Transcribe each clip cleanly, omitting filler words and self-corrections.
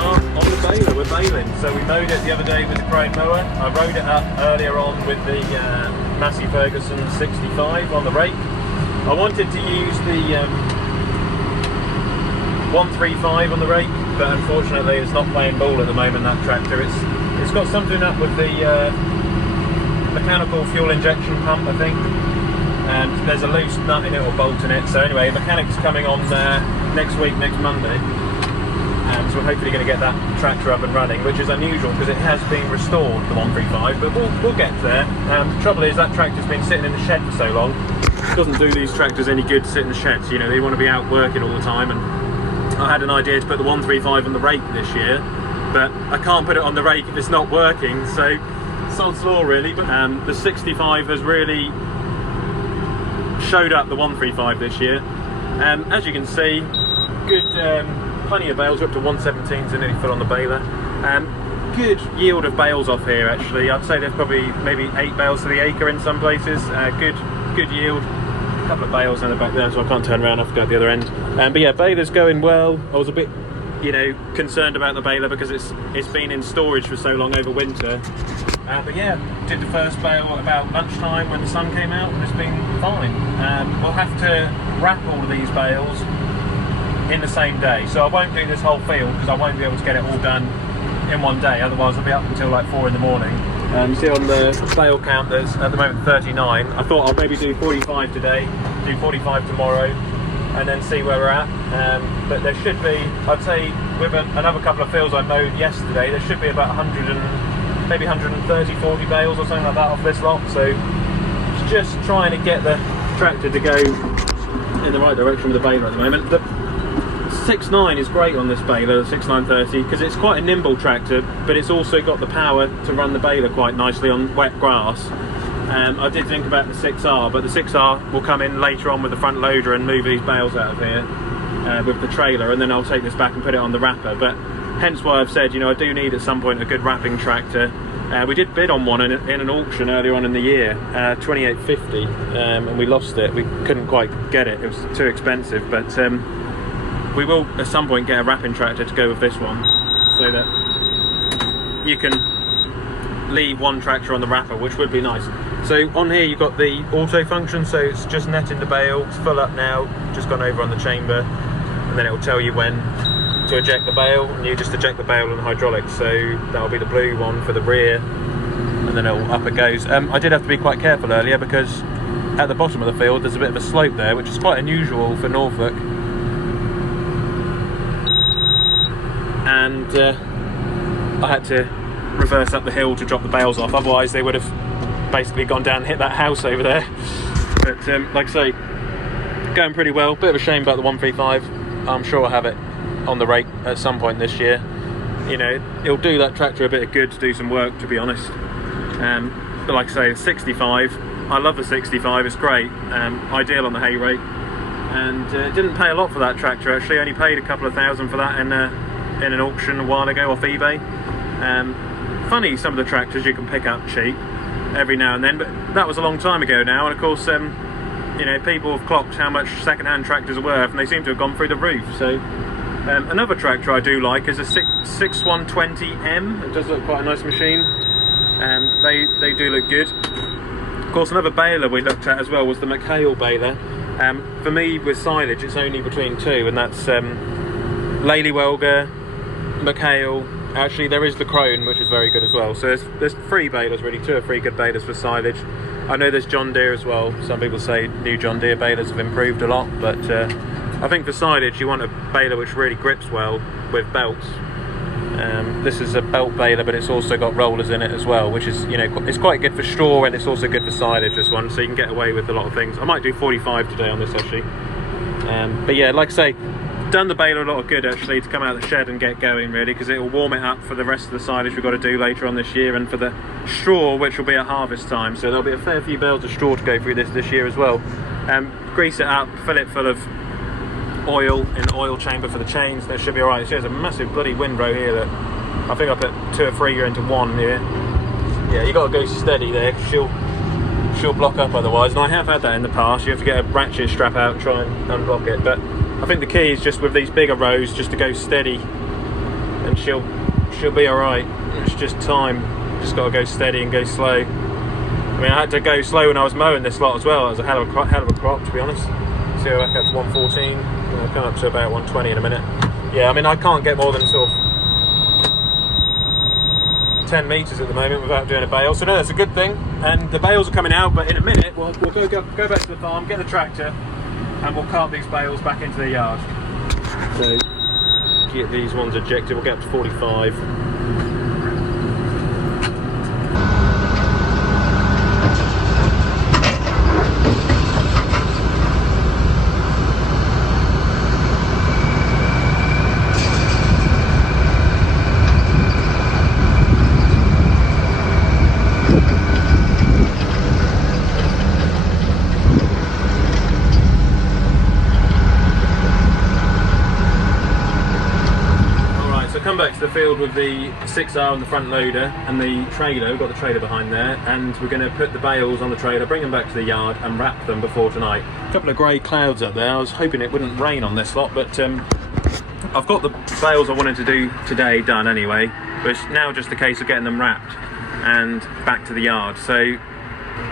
are on the baler, we're baling. So we mowed it the other day with the crane mower. I rode it up earlier on with the Massey Ferguson 65 on the rake. I wanted to use the 135 on the rake, but unfortunately it's not playing ball at the moment, that tractor. It's got something up with the mechanical fuel injection pump, I think, and there's a loose nut in it or bolt in it. So anyway, mechanic's coming on next week, next Monday, so we're hopefully going to get that tractor up and running, which is unusual because it has been restored, the 135, but we'll get there. The trouble is that tractor's been sitting in the shed for so long. It doesn't do these tractors any good to sit in the sheds, you know, they want to be out working all the time, and I had an idea to put the 135 on the rake this year, but I can't put it on the rake if it's not working, so sod's law really. But the 65 has really showed up the 135 this year. As you can see, good, plenty of bales, up to 117s and nearly full on the baler. Good yield of bales off here actually. I'd say there's probably maybe 8 bales to the acre in some places. Good yield. A couple of bales in the back there, so I can't turn around, I have to go at the other end. But yeah, baler's going well. I was a bit, you know, concerned about the baler because it's been in storage for so long over winter. But yeah, did the first bale at about lunchtime when the sun came out, and it's been fine. We'll have to wrap all of these bales in the same day, so I won't do this whole field because I won't be able to get it all done in one day, otherwise I'll be up until like 4 in the morning. You see on the bale count there's at the moment 39. I thought I'll maybe do 45 today, do 45 tomorrow, and then see where we're at. But there should be, I'd say with another couple of fields I mowed yesterday, there should be about 100 and maybe 130, 40 bales or something like that off this lot. So just trying to get the tractor to go in the right direction with the baler at the moment. The 6.9 is great on this baler, the 6930, because it's quite a nimble tractor, but it's also got the power to run the baler quite nicely on wet grass. I did think about the 6R, but the 6R will come in later on with the front loader and move these bales out of here with the trailer, and then I'll take this back and put it on the wrapper. But hence why I've said, you know, I do need at some point a good wrapping tractor. We did bid on one in an auction earlier on in the year, 2850, and we lost it. We couldn't quite get it, it was too expensive, but we will at some point get a wrapping tractor to go with this one, so that you can leave one tractor on the wrapper, which would be nice. So on here you've got the auto function, so it's just netting the bale, it's full up now, just gone over on the chamber, and then it will tell you when to eject the bale, and you just eject the bale on the hydraulics. So that'll be the blue one for the rear, and then up it goes. I did have to be quite careful earlier because at the bottom of the field there's a bit of a slope there, which is quite unusual for Norfolk. And I had to reverse up the hill to drop the bales off, otherwise they would have basically gone down and hit that house over there. But like I say, going pretty well. Bit of a shame about the 135. I'm sure I'll have it on the rake at some point this year. You know, it'll do that tractor a bit of good to do some work, to be honest. But like I say, 65, I love the 65, it's great. Ideal on the hay rake, and didn't pay a lot for that tractor actually. Only paid a couple of thousand for that in an auction a while ago off eBay. Funny, some of the tractors you can pick up cheap every now and then, but that was a long time ago now, and of course you know, people have clocked how much second-hand tractors are worth, and they seem to have gone through the roof. So another tractor I do like is a 6120M. It does look quite a nice machine. They do look good. Of course, another baler we looked at as well was the McHale baler. For me, with silage, it's only between two, and that's Lely-Welger, McHale. Actually, there is the Crone, which is very good as well. So there's 3 balers really, 2 or 3 good balers for silage. I know there's John Deere as well. Some people say new John Deere balers have improved a lot, but I think for silage you want a baler which really grips well with belts. This is a belt baler, but it's also got rollers in it as well, which is, you know, it's quite good for straw, and it's also good for silage, this one, so you can get away with a lot of things. I might do 45 today on this actually. But yeah, like I say, done the baler a lot of good actually to come out of the shed and get going really, because it will warm it up for the rest of the silage we've got to do later on this year, and for the straw, which will be at harvest time. So there'll be a fair few bales of straw to go through this year as well. Grease it up, fill it full of oil in the oil chamber for the chains. That should be alright. So there's a massive bloody windrow here that I think I put 2 or 3 into one here. Yeah, you got to go steady there, because she'll block up otherwise, and I have had that in the past. You have to get a ratchet strap out and try and unblock it, but I think the key is just with these bigger rows just to go steady and she'll be all right. It's just time. Just got to go steady and go slow. I mean, I had to go slow when I was mowing this lot as well. It was a hell of a crop, to be honest. See, we're back up to 114. I'll come up to about 120 in a minute. Yeah, I mean, I can't get more than sort of 10 metres at the moment without doing a bale, so no, that's a good thing. And the bales are coming out, but in a minute we'll go back to the farm, get the tractor, and we'll cart these bales back into the yard. So get these ones ejected. We'll get up to 45. Come back to the field with the 6R and the front loader and the trailer. We've got the trailer behind there, and we're going to put the bales on the trailer, bring them back to the yard and wrap them before tonight. A couple of grey clouds up there. I was hoping it wouldn't rain on this lot, but I've got the bales I wanted to do today done anyway, but it's now just a case of getting them wrapped and back to the yard. So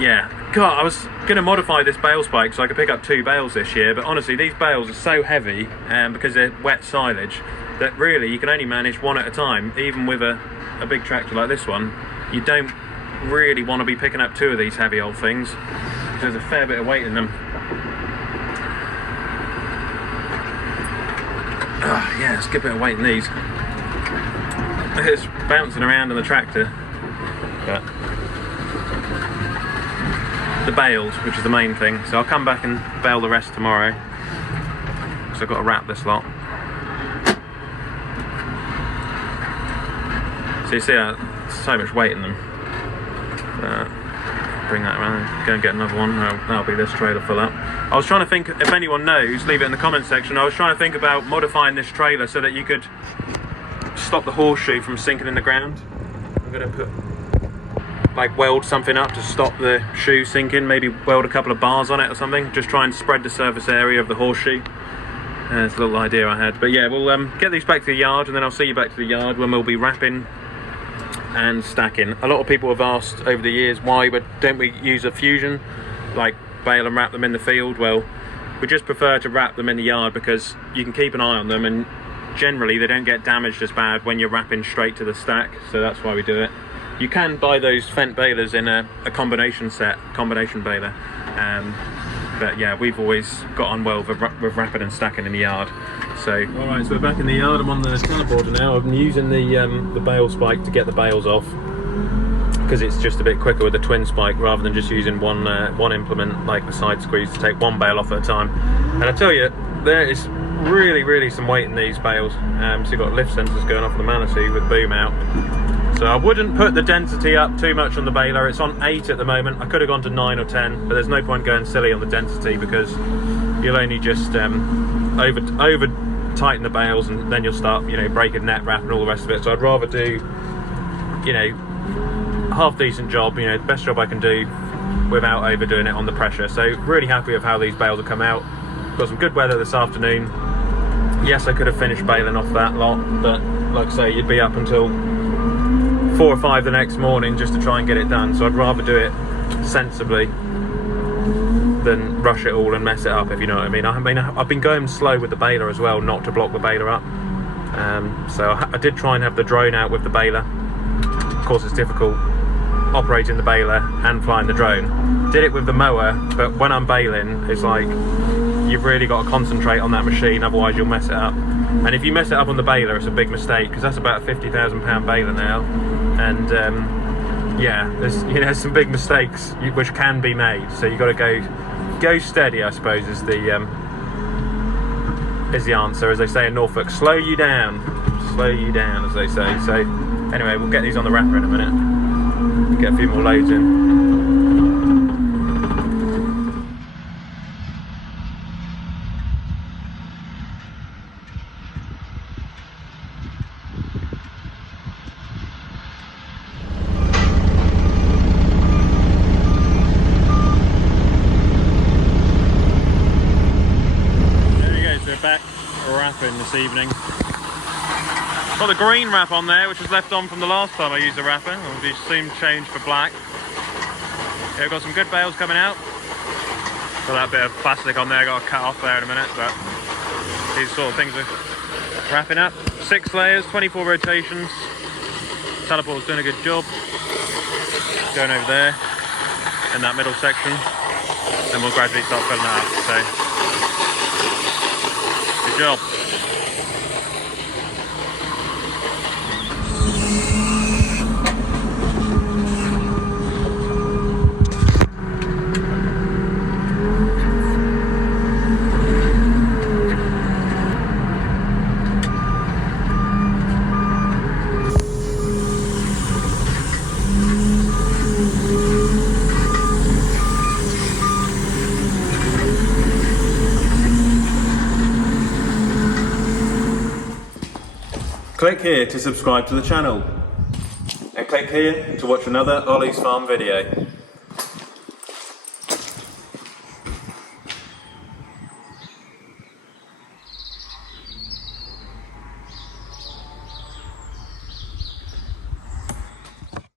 yeah, God, I was going to modify this bale spike so I could pick up 2 bales this year, but honestly these bales are so heavy because they're wet silage that really you can only manage one at a time. Even with a big tractor like this one, you don't really want to be picking up 2 of these heavy old things. There's a fair bit of weight in them. Yeah, it's a good bit of weight in these. It's bouncing around on the tractor. But the bales, which is the main thing, so I'll come back and bale the rest tomorrow. So I've got to wrap this lot. So you see so much weight in them. Bring that around, go and get another one. That'll be this trailer full up. I was trying to think, if anyone knows, leave it in the comment section. I was trying to think about modifying this trailer so that you could stop the horseshoe from sinking in the ground. I'm going to weld something up to stop the shoe sinking, maybe weld a couple of bars on it or something, just try and spread the surface area of the horseshoe. That's a little idea I had. But yeah, we'll get these back to the yard, and then I'll see you back to the yard when we'll be wrapping and stacking. A lot of people have asked over the years why don't we use a fusion, like bale and wrap them in the field. Well, we just prefer to wrap them in the yard because you can keep an eye on them, and generally they don't get damaged as bad when you're wrapping straight to the stack, so that's why we do it. You can buy those Fendt balers in a combination baler, but yeah, we've always got on well with wrapping and stacking in the yard. So alright, so we're back in the yard. I'm on the teleporter now. I'm using the bale spike to get the bales off because it's just a bit quicker with the twin spike rather than just using one implement like the side squeeze to take one bale off at a time. And I tell you, there is really some weight in these bales. So you've got lift sensors going off on the Massey with boom out. So I wouldn't put the density up too much on the baler. It's on 8 at the moment. I could have gone to 9 or 10, but there's no point going silly on the density because you'll only just over tighten the bales, and then you'll start, breaking net wrap and all the rest of it. So I'd rather do, half decent job, the best job I can do without overdoing it on the pressure. So really happy with how these bales have come out. Got some good weather this afternoon. Yes, I could have finished baling off that lot, but like I say, you'd be up until 4 or 5 the next morning just to try and get it done. So I'd rather do it sensibly than rush it all and mess it up, if you know what I mean. I've been going slow with the baler as well, not to block the baler up. So I did try and have the drone out with the baler. Of course, it's difficult operating the baler and flying the drone. Did it with the mower, but when I'm baling, it's like you've really got to concentrate on that machine, otherwise you'll mess it up. And if you mess it up on the baler, it's a big mistake because that's about a £50,000 baler now. And yeah, there's some big mistakes which can be made. So you've got to go steady, I suppose, is the answer. As they say in Norfolk, slow you down, as they say. So anyway, we'll get these on the wrapper in a minute. Get a few more loads in. Back wrapping this evening. Got the green wrap on there, which was left on from the last time I used the wrapping. It'll be soon changed for black. Yeah, we've got some good bales coming out. Got that bit of plastic on there, got to cut off there in a minute, but these sort of things are wrapping up. 6 layers, 24 rotations. Teleport's doing a good job. Going over there in that middle section, and we'll gradually start filling that up. So, good job. Click here to subscribe to the channel, and click here to watch another Olly's Farm video.